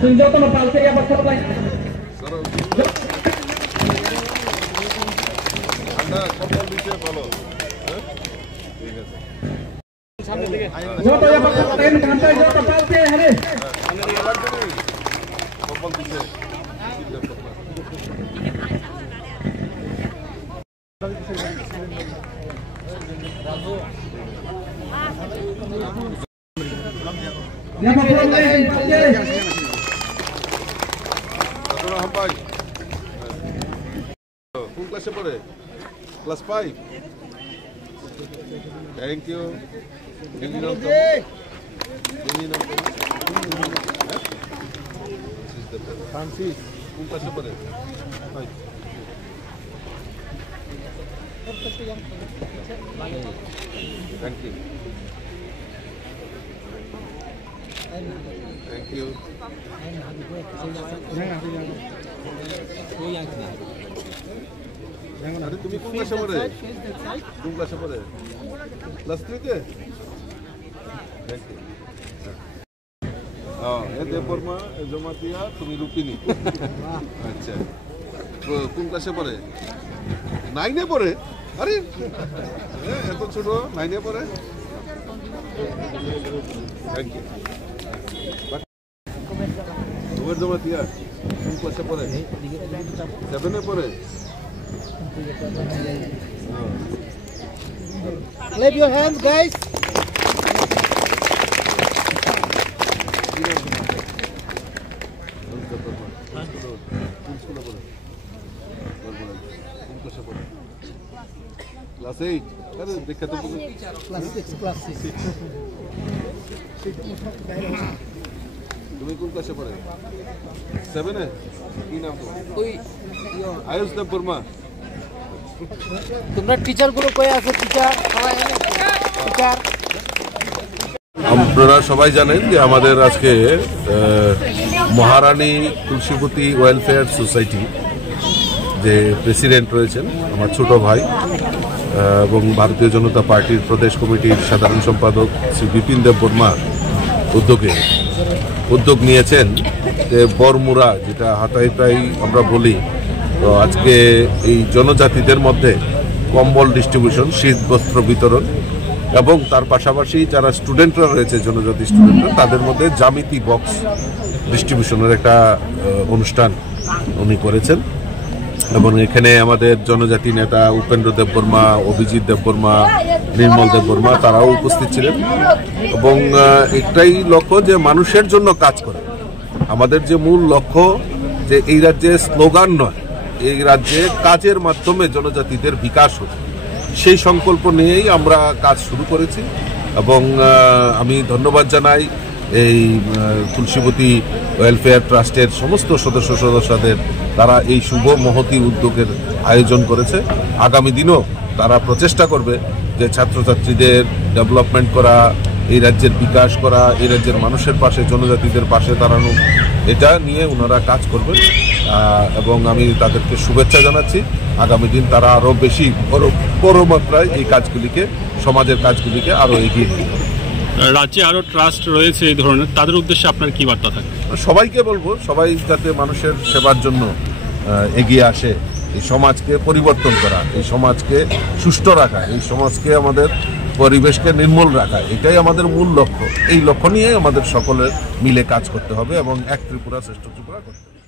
Senjata mapal saya pasal lain. Anda kompol bisa follow. Jota ya pasal lain sampai jota pal saya hari. Kompol bisa. Ya pasal lain. Hampai. Kung klase pare? Class 5. Thank you. Francis. Kung klase pare? 5. Thank you. Thank you. अरे तुम्ही कोण कशावर आहे कोण कशावर आहे plus 3 তে हां हे देवबर्मा जमातिया तुम्ही रुपिनी अच्छा কোন ক্লাসে পড়ে 9 এ পড়ে আরে এত ছোট 9 এ পড়ে থ্যাংক ইউ তোমার জমাতিয়া কোন ক্লাসে পড়ে 7 এ পড়ে Clap your hands, guys. Class 8. Class 6, class 6. তুমি কোন ক্লাসে পড়ে 7 এ কি নাম তোমার আয়ুষ দেববর্মা তোমরা টিচার গুলো কই আছে টিচার সবাই টিচার আপনারা সবাই জানেন যে আমাদের আজকে মহারানী তুলসীবতী ওয়েলফেয়ার সোসাইটি যে প্রেসিডেন্ট রয়েছেন আমার ছোট ভাই এবং ভারতীয় জনতা পার্টির প্রদেশ কমিটির সাধারণ সম্পাদক শ্রী বিপিন দেববর্মা উদ্যোগ নিয়েছেন যে বরমুরা যেটা হাতাইটাই আমরা বলি তো আজকে এই জনজাতিদের মধ্যে কম্বল ডিস্ট্রিবিউশন শীত বস্ত্র বিতরণ এবং তার পাশাপাশি যারা স্টুডেন্টরা রয়েছে জনজাতি স্টুডেন্টরা তাদের মধ্যে জ্যামিতি বক্স ডিস্ট্রিবিউশনের একটা অনুষ্ঠান উনি করেছেন এবং এখানে আমাদের জনজাতি নেতা উপেন্দ্র দেববর্মা অভিজিৎ দেববর্মা নির্মল দেববর্মা তারাও উপস্থিত ছিলেন এবং একটাই লক্ষ্য যে মানুষের জন্য কাজ করে আমাদের যে মূল লক্ষ্য যে এই রাজ্যে স্লোগান নয় এই রাজ্যে কাজের মাধ্যমে জনজাতিদের বিকাশ হোক সেই সংকল্প নিয়েই আমরা কাজ শুরু করেছি এবং আমি ধন্যবাদ জানাই এই তুলসীবতী ওয়েলফেয়ার ট্রাস্টের সমস্ত সদস্যদের তারা এই শুভ মহতি উদ্যোগের আয়োজন করেছে আগামী দিনও তারা প্রচেষ্টা করবে যে ছাত্রছাত্রীদের ডেভেলপমেন্ট করা এই রাজ্যের বিকাশ করা এই রাজ্যের মানুষের পাশে জনজাতিদের পাশে দাঁড়ানো এটা নিয়ে ওনারা কাজ করবেন এবং আমি তাদেরকে শুভেচ্ছা জানাচ্ছি আগামী দিন তারা আরো বেশি বড় মাত্রায় এই কাজগুলিকে সমাজের কাজগুলিকে আরো এগিয়ে নিয়ে রাজ্যে আরো ট্রাস্ট রয়েছে এই ধরনের তাদের উদ্দেশ্যে আপনার কি বার্তা থাকে সবাইকে বলবো সবাই যাতে মানুষের সেবার জন্য এগিয়ে আসে এই সমাজকে পরিবর্তন করা এই সমাজকে সুষ্ঠু রাখা এই সমাজকে আমাদের পরিবেশকে নির্মল রাখা এটাই আমাদের মূল লক্ষ্য এই লক্ষ্য নিয়ে আমাদের সকলের মিলে কাজ করতে হবে এবং এক ত্রিপুরা শ্রেষ্ঠ ত্রিপুরা করতে হবে